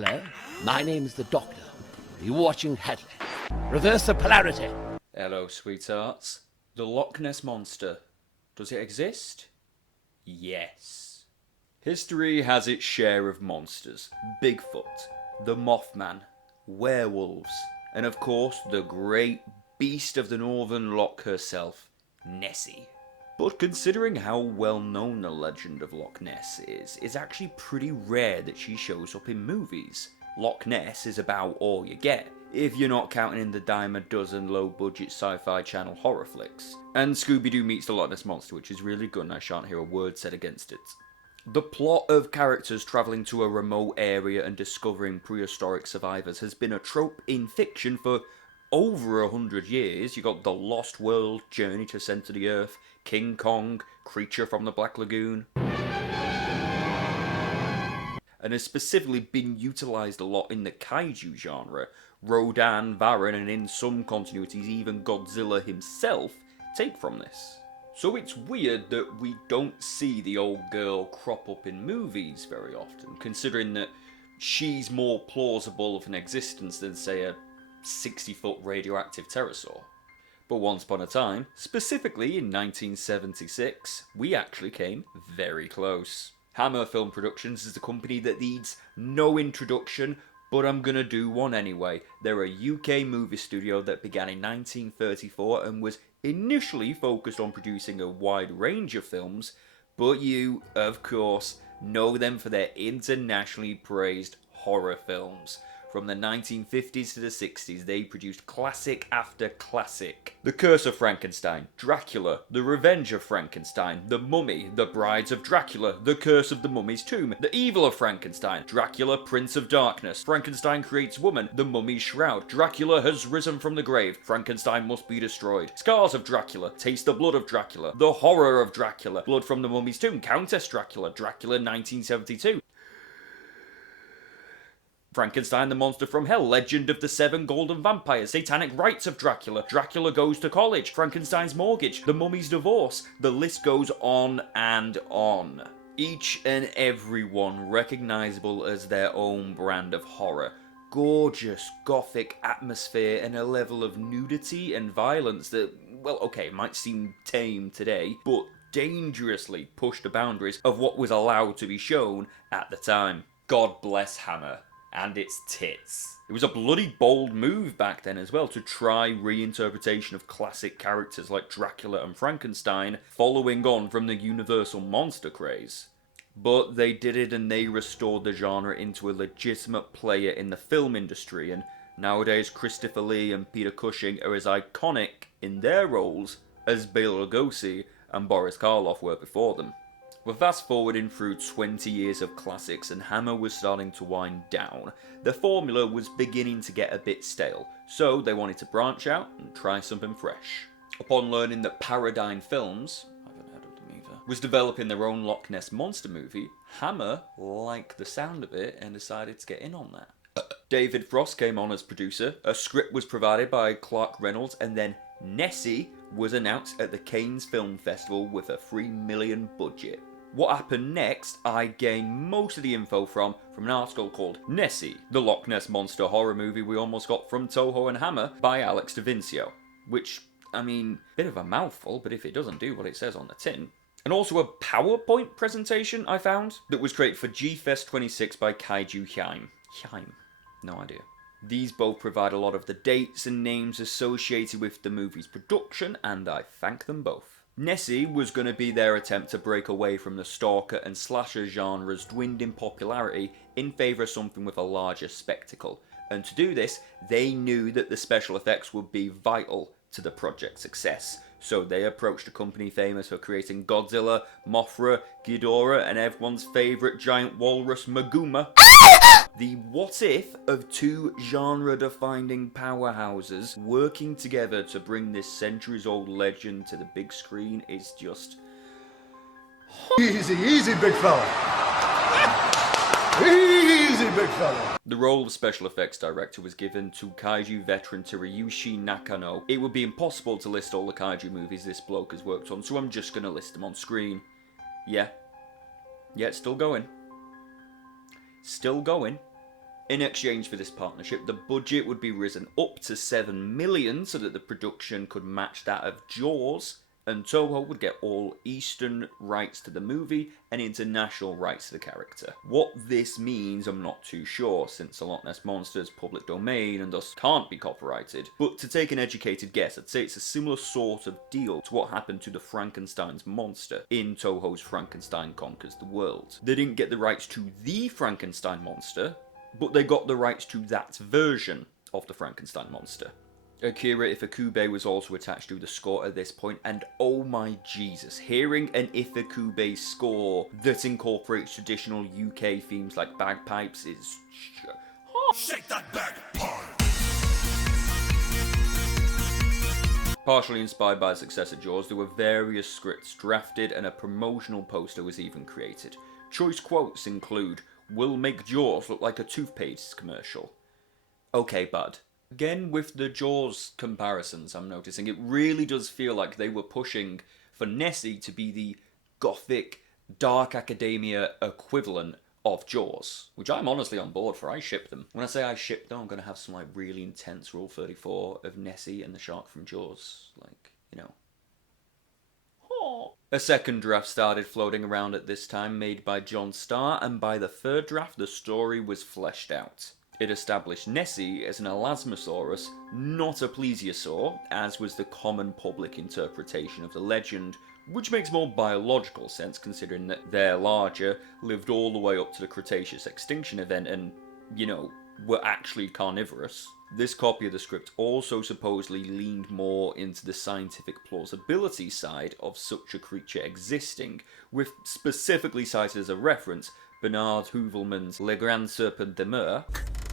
Hello, my name's the Doctor. You're watching Headley. Reverse the polarity. Hello, sweethearts. The Loch Ness Monster. Does it exist? Yes. History has its share of monsters. Bigfoot, the Mothman, werewolves, and of course the great beast of the Northern Loch herself, Nessie. But considering how well known the legend of Loch Ness is, it's actually pretty rare that she shows up in movies. Loch Ness is about all you get, if you're not counting in the dime a dozen low-budget sci-fi channel horror flicks. And Scooby Doo meets the Loch Ness Monster, which is really good and I shan't hear a word said against it. The plot of characters travelling to a remote area and discovering prehistoric survivors has been a trope in fiction for over 100 years. You got The Lost World, Journey to Centre of the Earth, King Kong, Creature from the Black Lagoon. And has specifically been utilised a lot in the kaiju genre. Rodan, Varan, and in some continuities even Godzilla himself take from this. So it's weird that we don't see the old girl crop up in movies very often, considering that she's more plausible of an existence than, say, a 60-foot radioactive pterosaur. But once upon a time, specifically in 1976, we actually came very close. Hammer Film Productions is a company that needs no introduction, but I'm gonna do one anyway. They're a UK movie studio that began in 1934 and was initially focused on producing a wide range of films, but you, of course, know them for their internationally praised horror films. From the 1950s to the 60s, they produced classic after classic. The Curse of Frankenstein, Dracula, The Revenge of Frankenstein, The Mummy, The Brides of Dracula, The Curse of the Mummy's Tomb, The Evil of Frankenstein, Dracula, Prince of Darkness, Frankenstein Creates Woman, The Mummy's Shroud, Dracula Has Risen from the Grave, Frankenstein Must Be Destroyed, Scars of Dracula, Taste the Blood of Dracula, The Horror of Dracula, Blood from the Mummy's Tomb, Countess Dracula, Dracula 1972. Frankenstein the Monster from Hell, Legend of the Seven Golden Vampires, Satanic Rites of Dracula, Dracula Goes to College, Frankenstein's Mortgage, The Mummy's Divorce. The list goes on and on. Each and every one recognisable as their own brand of horror. Gorgeous, gothic atmosphere and a level of nudity and violence that, well, okay, might seem tame today, but dangerously pushed the boundaries of what was allowed to be shown at the time. God bless Hammer. And its tits. It was a bloody bold move back then as well to try reinterpretation of classic characters like Dracula and Frankenstein, following on from the Universal monster craze. But they did it and they restored the genre into a legitimate player in the film industry, and nowadays Christopher Lee and Peter Cushing are as iconic in their roles as Bela Lugosi and Boris Karloff were before them. We're fast forwarding through 20 years of classics and Hammer was starting to wind down. The formula was beginning to get a bit stale, so they wanted to branch out and try something fresh. Upon learning that Paradigm Films, I haven't heard of them either, was developing their own Loch Ness Monster movie, Hammer liked the sound of it and decided to get in on that. David Frost came on as producer, a script was provided by Clark Reynolds, and then Nessie was announced at the Cannes Film Festival with a $3 million budget. What happened next, I gained most of the info from an article called Nessie, the Loch Ness Monster horror movie we almost got from Toho and Hammer by Alex DeVincio. Which, I mean, bit of a mouthful, but if it doesn't do what it says on the tin. And also a PowerPoint presentation I found that was created for G-Fest 26 by Kaiju Heim. Heim? No idea. These both provide a lot of the dates and names associated with the movie's production, and I thank them both. Nessie was going to be their attempt to break away from the stalker and slasher genre's dwindling popularity in favour of something with a larger spectacle. And to do this, they knew that the special effects would be vital to the project's success. So they approached a company famous for creating Godzilla, Mothra, Ghidorah, and everyone's favourite giant walrus, Maguma. The what if of two genre-defining powerhouses working together to bring this centuries-old legend to the big screen is just... Easy, easy, big fella. Easy, big fella. The role of special effects director was given to kaiju veteran Teruyushi Nakano. It would be impossible to list all the kaiju movies this bloke has worked on, so I'm just going to list them on screen. Yeah, it's still going. Still going. In exchange for this partnership, the budget would be risen up to $7 million so that the production could match that of Jaws, and Toho would get all Eastern rights to the movie and international rights to the character. What this means, I'm not too sure, since the Loch Ness Monster is public domain and thus can't be copyrighted, but to take an educated guess, I'd say it's a similar sort of deal to what happened to the Frankenstein's monster in Toho's Frankenstein Conquers the World. They didn't get the rights to the Frankenstein monster, but they got the rights to that version of the Frankenstein monster. Akira Ifukube was also attached to the score at this point, and oh my Jesus, hearing an Ifukube score that incorporates traditional UK themes like bagpipes is... Shake that bagpipe! Partially inspired by the success of Jaws, there were various scripts drafted and a promotional poster was even created. Choice quotes include, "Will make Jaws look like a toothpaste commercial." Okay, bud. Again, with the Jaws comparisons I'm noticing, it really does feel like they were pushing for Nessie to be the gothic, dark academia equivalent of Jaws, which I'm honestly on board for. I ship them. When I say I ship them, I'm going to have some like really intense Rule 34 of Nessie and the shark from Jaws. Like, you know. A second draft started floating around at this time, made by John Starr, and by the third draft the story was fleshed out. It established Nessie as an Elasmosaurus, not a plesiosaur, as was the common public interpretation of the legend, which makes more biological sense considering that they're larger, lived all the way up to the Cretaceous extinction event, and, you know, were actually carnivorous. This copy of the script also supposedly leaned more into the scientific plausibility side of such a creature existing, with specifically cited as a reference Bernard Heuvelmann's Le Grand Serpent de Mer,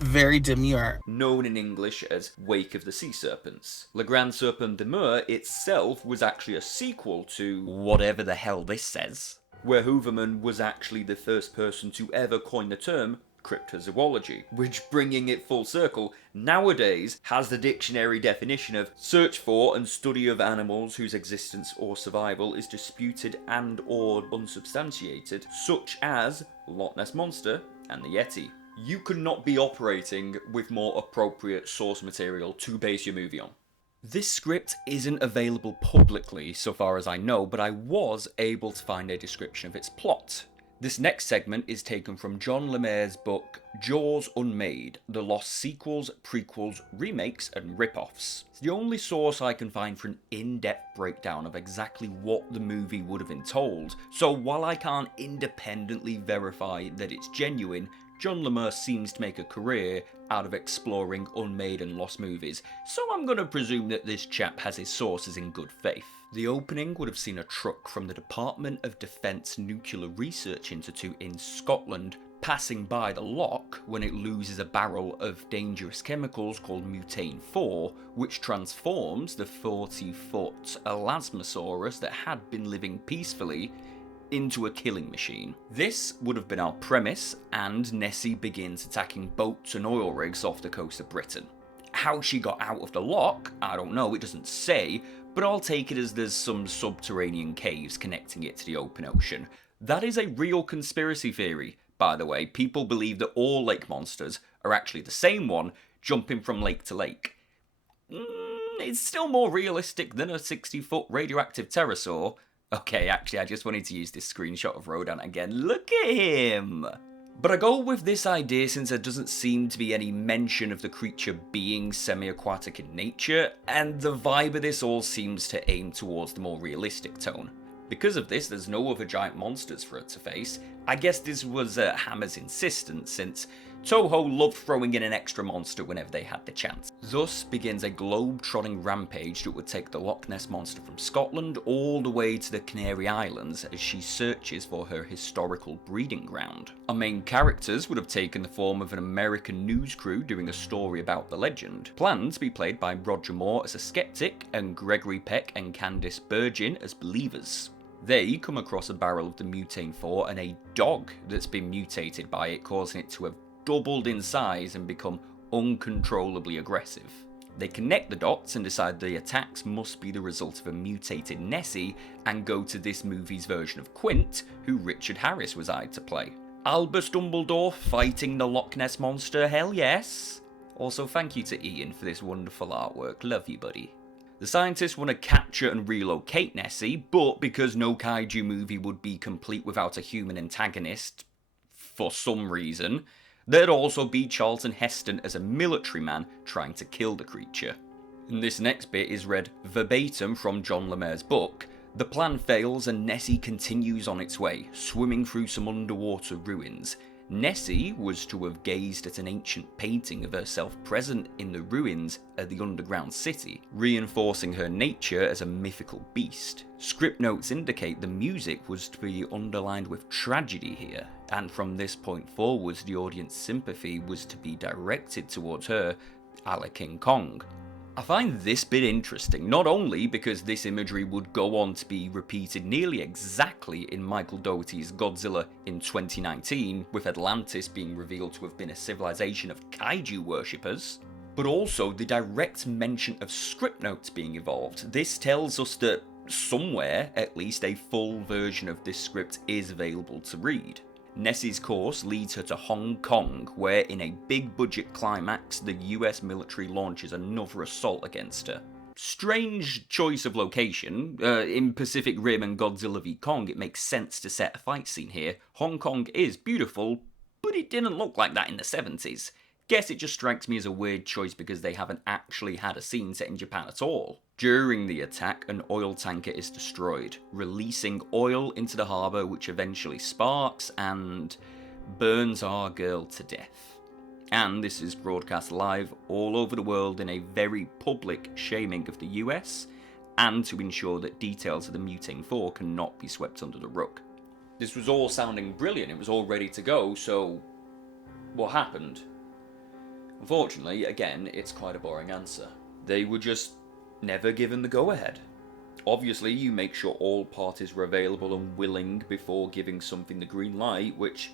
very demure, known in English as Wake of the Sea Serpents. Le Grand Serpent de Mer itself was actually a sequel to whatever the hell this says, where Heuvelmann was actually the first person to ever coin the term cryptozoology, which, bringing it full circle, nowadays has the dictionary definition of search for and study of animals whose existence or survival is disputed and or unsubstantiated, such as Loch Ness Monster and the Yeti. You could not be operating with more appropriate source material to base your movie on. This script isn't available publicly, so far as I know, but I was able to find a description of its plot. This next segment is taken from John Lemare's book Jaws Unmade, The Lost Sequels, Prequels, Remakes and Rip-Offs. It's the only source I can find for an in-depth breakdown of exactly what the movie would have entailed, so while I can't independently verify that it's genuine, John Lemire seems to make a career out of exploring unmade and lost movies, so I'm going to presume that this chap has his sources in good faith. The opening would have seen a truck from the Department of Defence Nuclear Research Institute in Scotland passing by the loch when it loses a barrel of dangerous chemicals called Mutane-4, which transforms the 40-foot Elasmosaurus that had been living peacefully into a killing machine. This would have been our premise, and Nessie begins attacking boats and oil rigs off the coast of Britain. How she got out of the loch, I don't know, it doesn't say, but I'll take it as there's some subterranean caves connecting it to the open ocean. That is a real conspiracy theory, by the way. People believe that all lake monsters are actually the same one, jumping from lake to lake. It's still more realistic than a 60-foot radioactive pterosaur. Okay, actually, I just wanted to use this screenshot of Rodan again. Look at him! But I go with this idea since there doesn't seem to be any mention of the creature being semi-aquatic in nature, and the vibe of this all seems to aim towards the more realistic tone. Because of this, there's no other giant monsters for it to face. I guess this was Hammer's insistence, since Toho loved throwing in an extra monster whenever they had the chance. Thus begins a globe-trotting rampage that would take the Loch Ness Monster from Scotland all the way to the Canary Islands as she searches for her historical breeding ground. Our main characters would have taken the form of an American news crew doing a story about the legend, planned to be played by Roger Moore as a skeptic and Gregory Peck and Candice Bergin as believers. They come across a barrel of the Mutane-4 and a dog that's been mutated by it, causing it to have doubled in size and become uncontrollably aggressive. They connect the dots and decide the attacks must be the result of a mutated Nessie and go to this movie's version of Quint, who Richard Harris was hired to play. Albus Dumbledore fighting the Loch Ness Monster, hell yes. Also, thank you to Ian for this wonderful artwork, love you buddy. The scientists want to capture and relocate Nessie, but because no kaiju movie would be complete without a human antagonist, for some reason, there'd also be Charlton Heston as a military man trying to kill the creature. And this next bit is read verbatim from John Lemaire's book. The plan fails and Nessie continues on its way, swimming through some underwater ruins. Nessie was to have gazed at an ancient painting of herself present in the ruins of the underground city, reinforcing her nature as a mythical beast. Script notes indicate the music was to be underlined with tragedy here, and from this point forwards the audience sympathy was to be directed towards her, a la King Kong. I find this bit interesting, not only because this imagery would go on to be repeated nearly exactly in Michael Dougherty's Godzilla in 2019, with Atlantis being revealed to have been a civilization of kaiju worshippers, but also the direct mention of script notes being evolved. This tells us that somewhere, at least, a full version of this script is available to read. Nessie's course leads her to Hong Kong, where in a big budget climax, the US military launches another assault against her. Strange choice of location. In Pacific Rim and Godzilla v Kong, it makes sense to set a fight scene here. Hong Kong is beautiful, but it didn't look like that in the 70s. Guess it just strikes me as a weird choice because they haven't actually had a scene set in Japan at all. During the attack, an oil tanker is destroyed, releasing oil into the harbour which eventually sparks and burns our girl to death. And this is broadcast live all over the world in a very public shaming of the US, and to ensure that details of the mutating four cannot be swept under the rug. This was all sounding brilliant, it was all ready to go, so what happened? Unfortunately, again, it's quite a boring answer. They were just never given the go-ahead. Obviously, you make sure all parties were available and willing before giving something the green light, which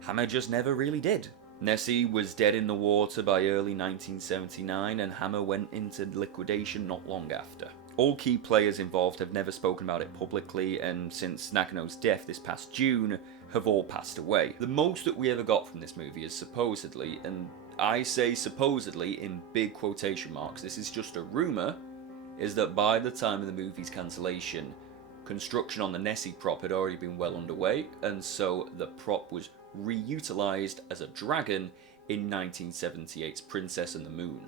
Hammer just never really did. Nessie was dead in the water by early 1979, and Hammer went into liquidation not long after. All key players involved have never spoken about it publicly, and since Nakano's death this past June, have all passed away. The most that we ever got from this movie is supposedly, and I say supposedly in big quotation marks, this is just a rumour, is that by the time of the movie's cancellation, construction on the Nessie prop had already been well underway, and so the prop was reutilised as a dragon in 1978's Princess and the Moon.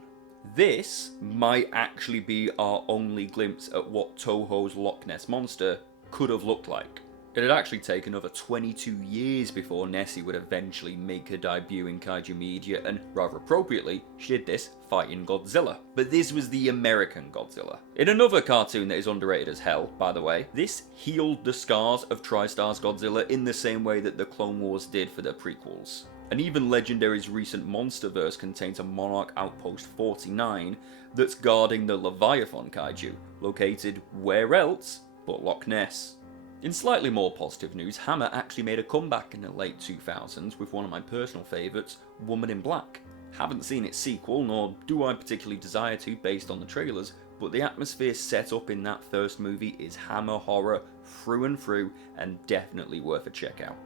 This might actually be our only glimpse at what Toho's Loch Ness Monster could have looked like. It had actually taken over 22 years before Nessie would eventually make her debut in kaiju media, and rather appropriately, she did this fighting Godzilla. But this was the American Godzilla. In another cartoon that is underrated as hell, by the way, this healed the scars of TriStar's Godzilla in the same way that the Clone Wars did for the prequels. And even Legendary's recent Monsterverse contains a Monarch Outpost 49 that's guarding the Leviathan kaiju, located where else but Loch Ness. In slightly more positive news, Hammer actually made a comeback in the late 2000s with one of my personal favourites, Woman in Black. Haven't seen its sequel, nor do I particularly desire to based on the trailers, but the atmosphere set up in that first movie is Hammer horror through and through, and definitely worth a check out.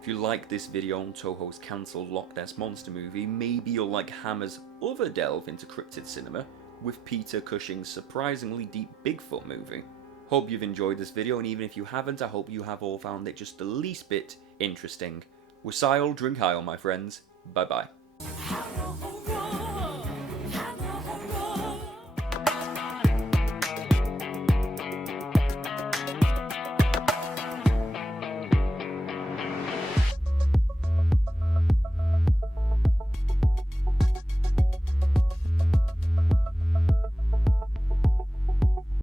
If you like this video on Toho's cancelled Loch Ness Monster movie, maybe you'll like Hammer's other delve into cryptid cinema with Peter Cushing's surprisingly deep Bigfoot movie. Hope you've enjoyed this video, and even if you haven't, I hope you have all found it just the least bit interesting. Wassail, drink high, my friends. Bye bye.